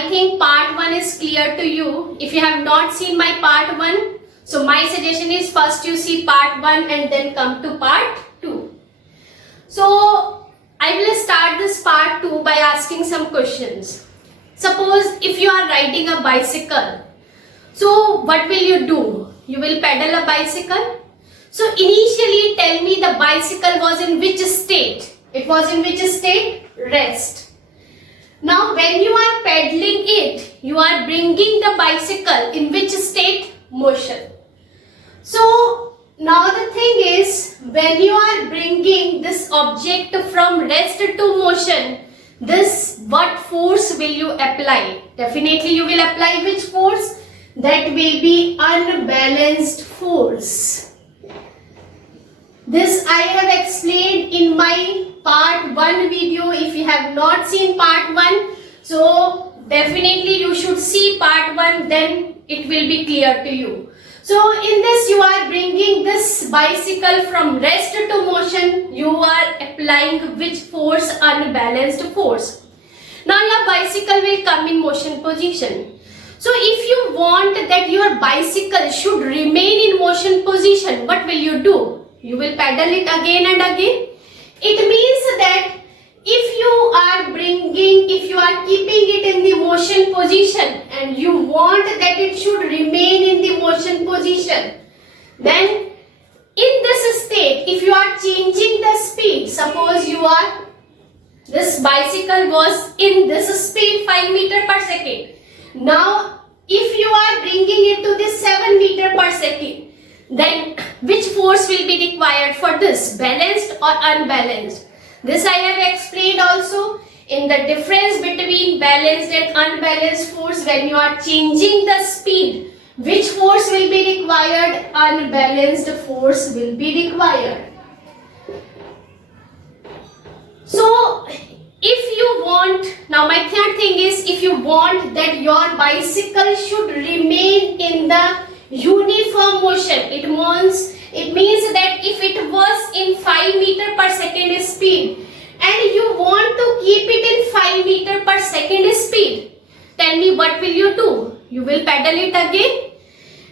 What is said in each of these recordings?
I think part 1 is clear to you. If you have not seen my part 1, so my suggestion is first you see part 1 and then come to part 2. So I will start this part 2 by asking some questions. Suppose if you are riding a bicycle, so what will you do? You will pedal a bicycle. So initially tell me the bicycle was in which state? It was in which state? Rest. Now when you are pedaling it, you are bringing the bicycle in which state? Motion. So now the thing is, when you are bringing this object from rest to motion, what force will you apply? Definitely you will apply which force? That will be unbalanced force. This I have explained in my part 1 video. If you have not seen part 1, so definitely you should see part 1, then it will be clear to you. So in this you are bringing this bicycle from rest to motion. You are applying which force? Unbalanced force. Now your bicycle will come in motion position. So if you want that your bicycle should remain in motion position, what will you do? You will pedal it again and again. It means that if you are keeping it in the motion position and you want that it should remain in the motion position, then in this state, if you are changing the speed, suppose this bicycle was in this speed 5 meter per second. Now if you are bringing it to this 7 meter per second, then which force will be required for this? Balanced or unbalanced? This I have explained also in the difference between balanced and unbalanced force. When you are changing the speed, which force will be required? Unbalanced force will be required. So if you want, now my third thing is, if you want that your bicycle should remain in the uniform motion, it means that if it was in 5 meter per second speed and you want to keep it in 5 meter per second speed, tell me what will you do? You will pedal it again.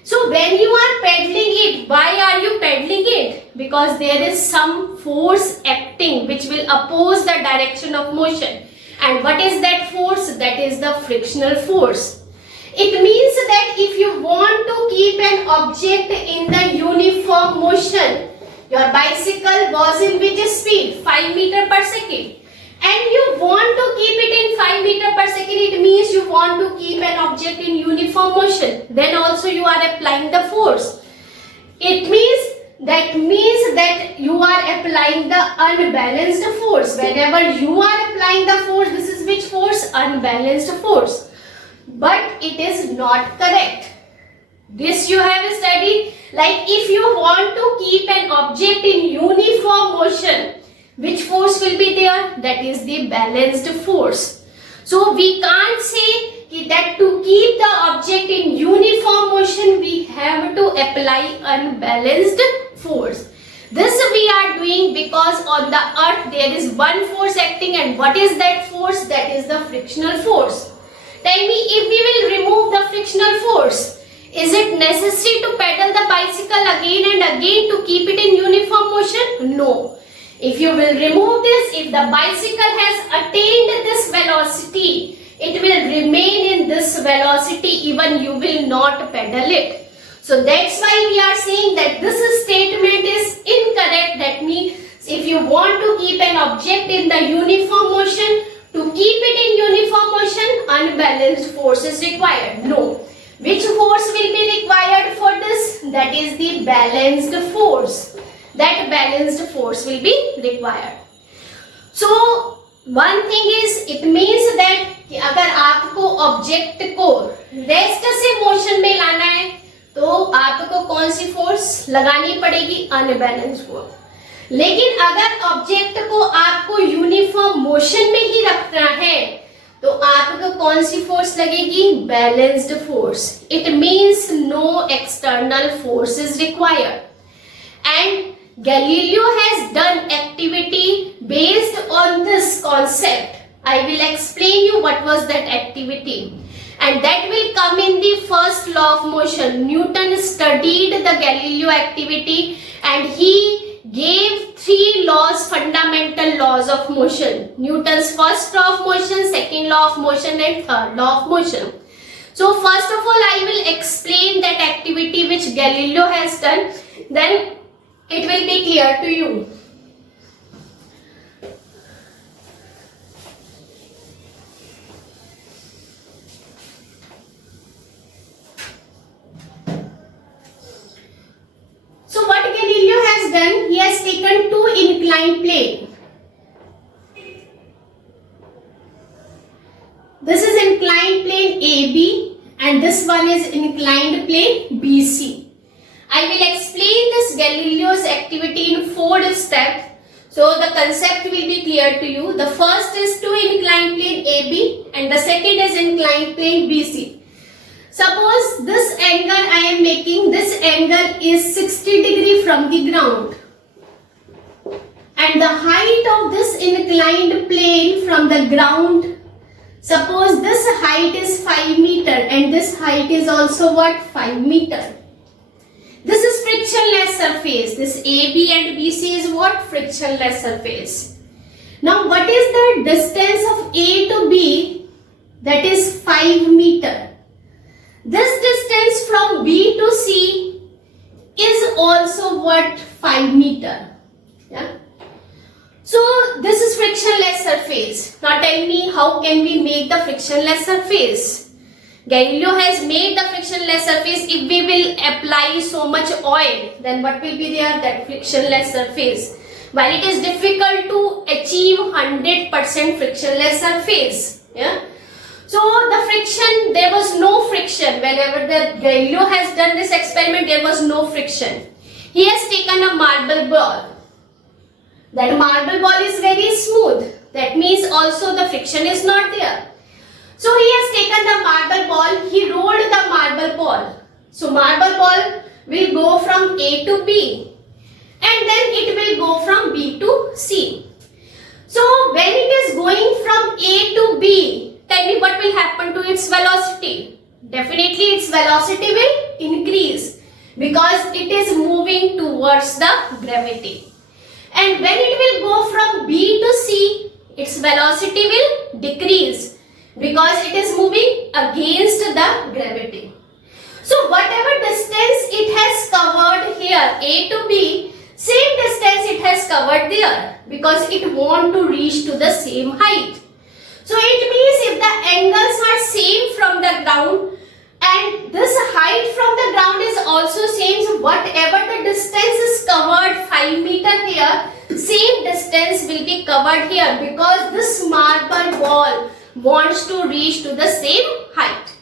So when you are pedaling it, why are you pedaling it? Because there is some force acting which will oppose the direction of motion. And what is that force? That is the frictional force. It means that if you want to keep an object in the uniform motion, your bicycle was in which speed? 5 meter per second. And you want to keep it in 5 meter per second, it means you want to keep an object in uniform motion. Then also you are applying the force. It means that you are applying the unbalanced force. Whenever you are applying the force, this is which force? Unbalanced force. But it is not correct. This you have studied. Like if you want to keep an object in uniform motion, which force will be there? That is the balanced force. So we can't say that to keep the object in uniform motion, we have to apply unbalanced force. This we are doing because on the earth there is one force acting, and what is that force? That is the frictional force. Tell me, if we will remove the frictional force, is it necessary to pedal the bicycle again and again to keep it in uniform motion? No. If you will remove this, if the bicycle has attained this velocity, it will remain in this velocity, even you will not pedal it. So that's why we are saying that this statement is incorrect. That means if you want to keep an object in the uniform motion, to keep it in uniform motion, unbalanced force is required. No. Which force will be required for this? That is the balanced force. That balanced force will be required. So one thing is, it means that कि अगर आपको object को rest से motion में लाना है, तो आपको कौन सी फोर्स लगानी पड़ेगी? Unbalance force. लेकिन अगर ऑब्जेक्ट को आपको यूनिफॉर्म मोशन में ही रखना है, तो आपको कौन सी फोर्स लगेगी? Balanced force. It means no external force is required. And Galileo has done activity based on this concept. I will explain you what was that activity, and that will come in the first law of motion. Newton studied the Galileo activity and he gave three laws, fundamental laws of motion. Newton's first law of motion, second law of motion and third law of motion. So first of all, I will explain that activity which Galileo has done, then it will be clear to you. So what Galileo has done, he has taken two inclined planes. This is inclined plane AB and this one is inclined plane BC. I will explain this Galileo's activity in 4 steps. So the concept will be clear to you. The first is two inclined plane AB and the second is inclined plane BC. Suppose this angle I am making, this angle is 60 degree from the ground. And the height of this inclined plane from the ground, suppose this height is 5 meter and this height is also what? 5 meter. This is frictionless surface. This AB and BC is what? Frictionless surface. Now what is the distance of A to B? That is 5 meter. This distance from B to C is also what? 5 meter. Yeah. So this is frictionless surface. Now tell me, how can we make the frictionless surface? Galileo has made the frictionless surface. If we will apply so much oil, then what will be there? That frictionless surface. While it is difficult to achieve 100% frictionless surface. Yeah. So the friction, there was no friction. Whenever the Galileo has done this experiment, there was no friction. He has taken a marble ball. That marble ball is very smooth. That means also the friction is not there. So he has taken the marble ball, he rolled the marble ball. So marble ball will go from A to B and then it will go from B to C. So when it is going from A to B, tell me what will happen to its velocity? Definitely its velocity will increase because it is moving towards the gravity. And when it will go from B to C, its velocity will decrease because it is moving against the gravity. So whatever distance it has covered here, A to B, same distance it has covered there because it wants to reach to the same height. So it means if the angles are same from the ground and this height from the ground is also same, so whatever the distance is covered 5 meter here, same distance will be covered here because this marble ball wants to reach to the same height.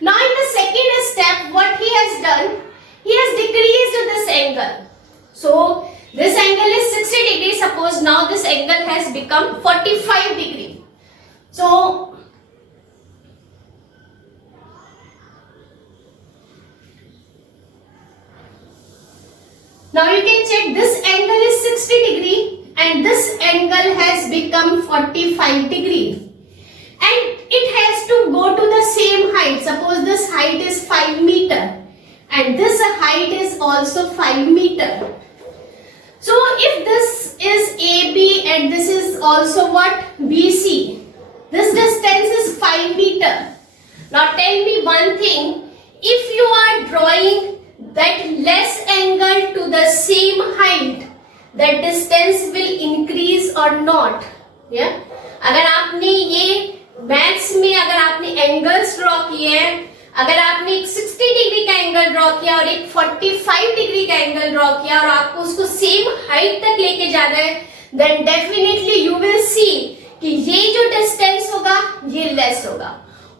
Now in the second step, what he has done, he has decreased this angle. So this angle is 60 degrees. Suppose now this angle has become 45 degree. So now you can check, this angle is 60 degree and this angle has become 45 degree. And it has to go to the same height. Suppose this height is 5 meter and this height is also 5 meter. So if this is AB and this is also what? BC. This distance is 5 meter. Now tell me one thing. If you are drawing that less angle to the same height, that distance will increase or not? Yeah. अगर आपने ये maths में अगर आपने angles draw किए हैं, अगर आपने एक 60 डिग्री का एंगल ड्रॉ किया और एक 45 डिग्री का एंगल ड्रॉ किया और आपको उसको सेम हाइट तक लेके जाना है, then definitely you will see कि ये जो डिस्टेंस होगा ये लेस होगा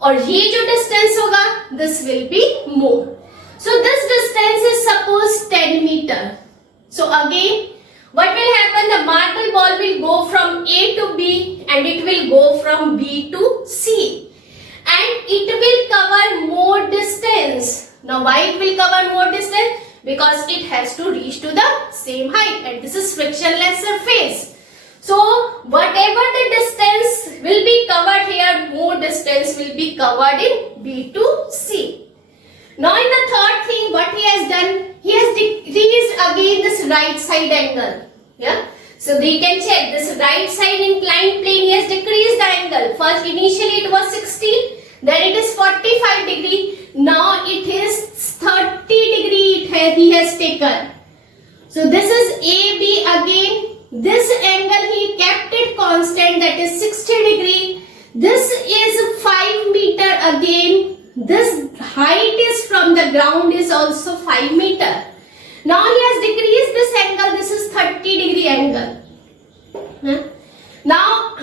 और ये जो डिस्टेंस होगा this will be more. So this distance is suppose 10 metre. So again what will happen? The marble ball will go from A to B and it will go from B to C and it will cover more distance. Now why it will cover more distance? Because it has to reach to the same height and this is frictionless surface. So whatever the distance will be covered here, more distance will be covered in B to C. Now in the third thing, what he has done, he has decreased again this right side angle. Yeah. So you can check this right side inclined plane, he has decreased the angle. First initially it was 60, then it is 45 degree. Now it is 30 degree he has taken. So this is AB again. This angle he kept it constant, that is 60 degree. This is 5 meter again. This height is from the ground is also 5 meter. Now he has decreased this angle. This is 30 degree angle. Now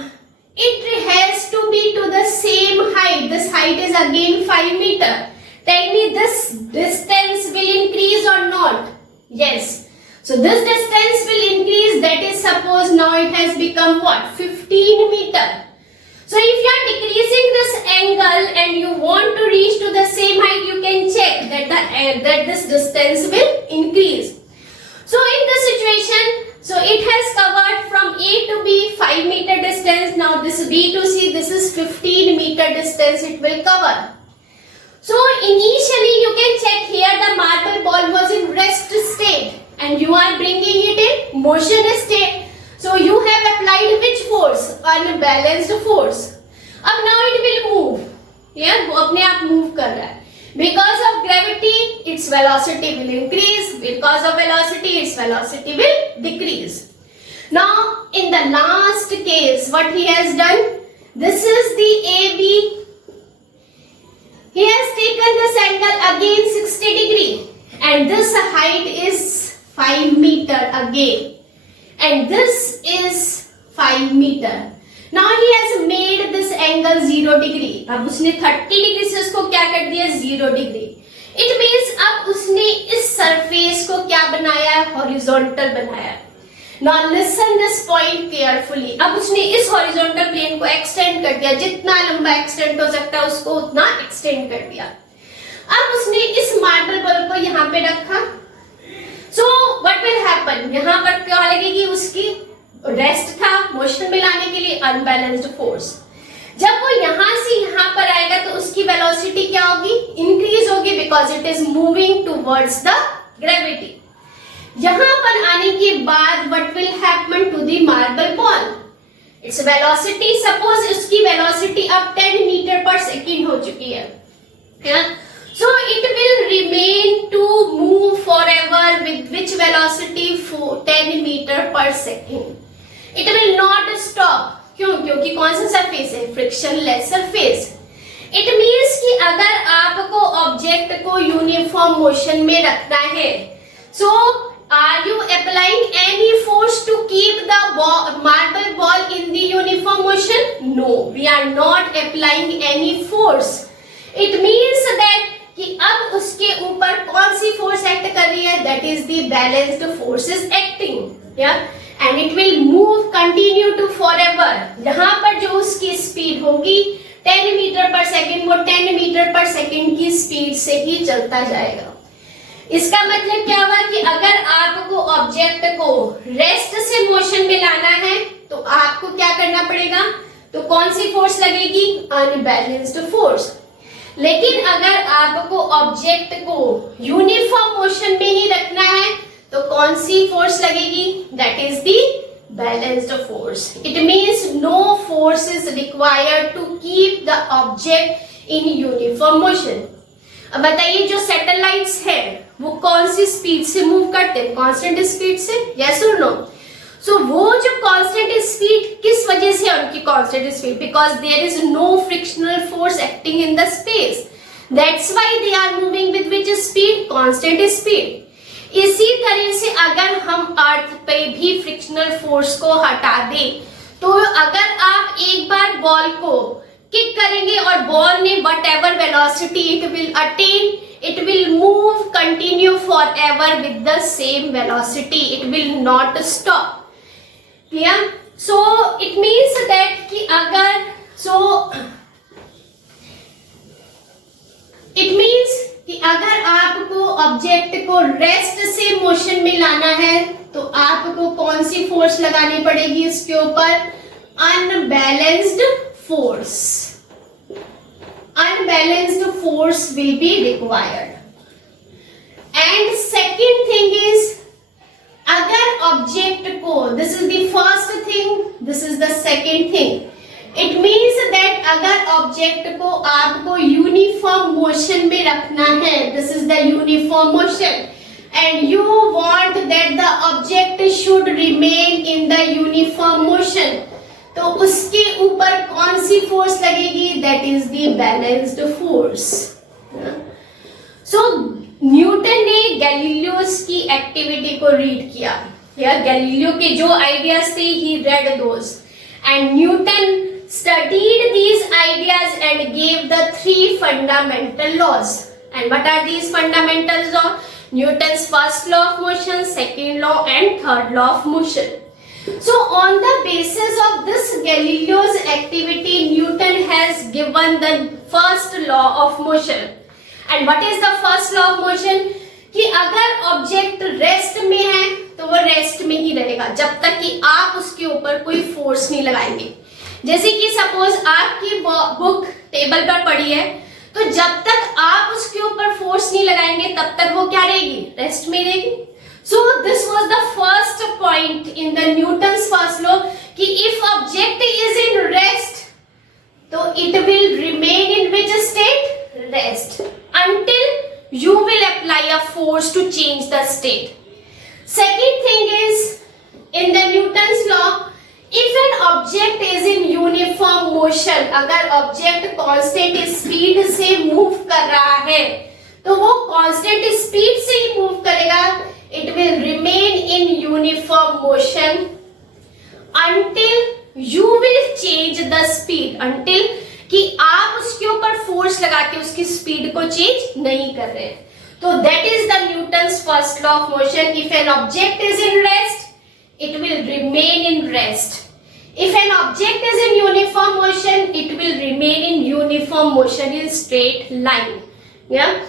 it has to be to the same height. This height is again 5 meter. Tell me, this distance will increase or not? Yes. So this distance will increase, that is suppose now it has become what? 15 meter. So if you are decreasing this angle and you want to reach to the same height, you can check that this distance will increase. So in this situation, so it has covered from A to B 5 meter distance. Now this B to C, this is 15 meter distance it will cover. So initially you can check here the marble ball was in rest state and you are bringing it in motion state. So you have applied which force? Unbalanced force. अब now it will move. Yeah, वो अपने आप move कर रहा है. Because of gravity, its velocity will increase. Because of velocity, its velocity will decrease. Now in the last case, what he has done? This is the AB. He has taken this angle again 60 degree and this height is 5 meter again and this is 5 meter. Now he has made this angle 0 degree. अब उसने 30 degree से उसको क्या कर दिया? 0 degree. It means अब उसने इस surface को क्या बनाया? Horizontal बनाया. Now listen this point carefully. अब उसने इस horizontal plane को extend कर दिया. जितना लंबा extend हो सकता है उसको उतना extend कर दिया. अब उसने इस marble ball को यहाँ पे रखा. So what will happen? यहाँ पर क्या लगेगी? उसकी रेस्ट था मोशन में लाने के लिए अनबैलेंस्ड फोर्स. जब वो यहाँ से यहाँ पर आएगा तो उसकी वेलोसिटी क्या होगी? इंक्रीज होगी because it is moving towards the gravity. यहाँ पर आने के बाद what will happen to the marble ball? It's velocity, suppose उसकी वेलोसिटी अब 10 मीटर पर सेकेंड हो चुकी है. So it will remain to move forever with which velocity? 10 meter per second. It will not stop. क्यों? क्योंकि कौन सा सरफेस है? Frictionless surface. इट मीन्स कि अगर आपको ऑब्जेक्ट को यूनिफॉर्म मोशन में रखना है, so are you applying any force to keep the marble ball in the uniform motion? No, we are not applying any force. It means that कि अब उसके ऊपर कौन सी फोर्स एक्ट कर रही है? That is the balanced force is acting. या and it will move continue to forever. यहाँ पर जो उसकी स्पीड होगी 10 मीटर पर सेकेंड, वो 10 मीटर पर सेकेंड की स्पीड से ही चलता जाएगा. इसका मतलब क्या हुआ कि अगर आपको ऑब्जेक्ट को रेस्ट से मोशन में लाना है तो आपको क्या करना पड़ेगा? तो कौन सी फोर्स लगेगी? Unbalanced force. लेकिन अगर आपको ऑब्जेक्ट को यूनिफॉर्म मोशन में ही रखना है तो कौन सी फोर्स लगेगी? That is the balanced force. It means no force is required to keep the object in uniform motion. अब बताइए, जो सैटेलाइट्स है वो कौन सी स्पीड से मूव करते हैं? कांस्टेंट स्पीड से. यस और नो? सो वो जो कांस्टेंट स्पीड किस वजह से उनकी constant speed? Because there is no frictional force acting in the space. That's why they are moving with which speed? Constant speed. इसी तरह से अगर हम अर्थ पे भी फ्रिक्शनल फोर्स को हटा दें तो अगर आप एक बार बॉल को किक करेंगे और बॉल ने whatever velocity it will attain, it will move continue forever with the same velocity. It will not stop. Clear? So it means that कि अगर it means कि अगर आपको ऑब्जेक्ट को रेस्ट से मोशन में लाना है तो आपको कौन सी फोर्स लगानी पड़ेगी इसके ऊपर? Unbalanced force. Unbalanced force will be required. And second thing is, अगर ऑब्जेक्ट को, this is the first thing, this is the second thing. It means that अगर ऑब्जेक्ट को आपको यूनिफॉर्म मोशन में रखना है, this is the uniform motion, and you want that the object should remain in the uniform motion, तो उसके ऊपर कौन सी फोर्स लगेगी? That is the balanced force. So Newton ने गैलीलियोस की एक्टिविटी को रीड किया, या गैलीलियो के जो आइडियाज थे he read those, and Newton studied these ideas and gave the 3 fundamental laws. And what are these fundamental law? Newton's first law of motion, second law and third law of motion. So on the basis of this Galileo's activity, Newton has given the first law of motion. And what is the first law of motion? कि अगर object rest में है तो वो rest में ही रहेगा जब तक कि आप उसके ऊपर कोई फोर्स नहीं लगाएंगे. जैसे कि सपोज आपकी बुक टेबल पर पड़ी है, तो जब तक आप उसके ऊपर फोर्स नहीं लगाएंगे तब तक वो क्या रहेगी? रेस्ट में रहेगी. So this was the first point in the Newton's first law कि if object is in rest, तो it will remain in which state? Rest, until you will apply a force to change the state. Second thing is, in the Newton's law, if an object is in uniform motion, अगर object constant speed से move कर रहा है, तो वो constant speed से ही move करेगा. It will remain in uniform motion until you will change the speed, until कि आप उसके ऊपर फोर्स लगा के उसकी स्पीड को चेंज नहीं कर रहे. तो that is the Newton's first law of motion. If an object is in rest, it will remain in rest. If an object is in uniform motion, it will remain in uniform motion in straight line. Yeah.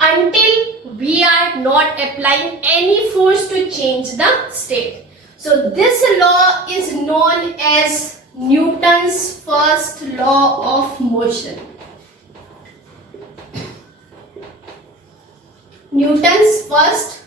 Until we are not applying any force to change the state. So this law is known as Newton's first law of motion. Newton's first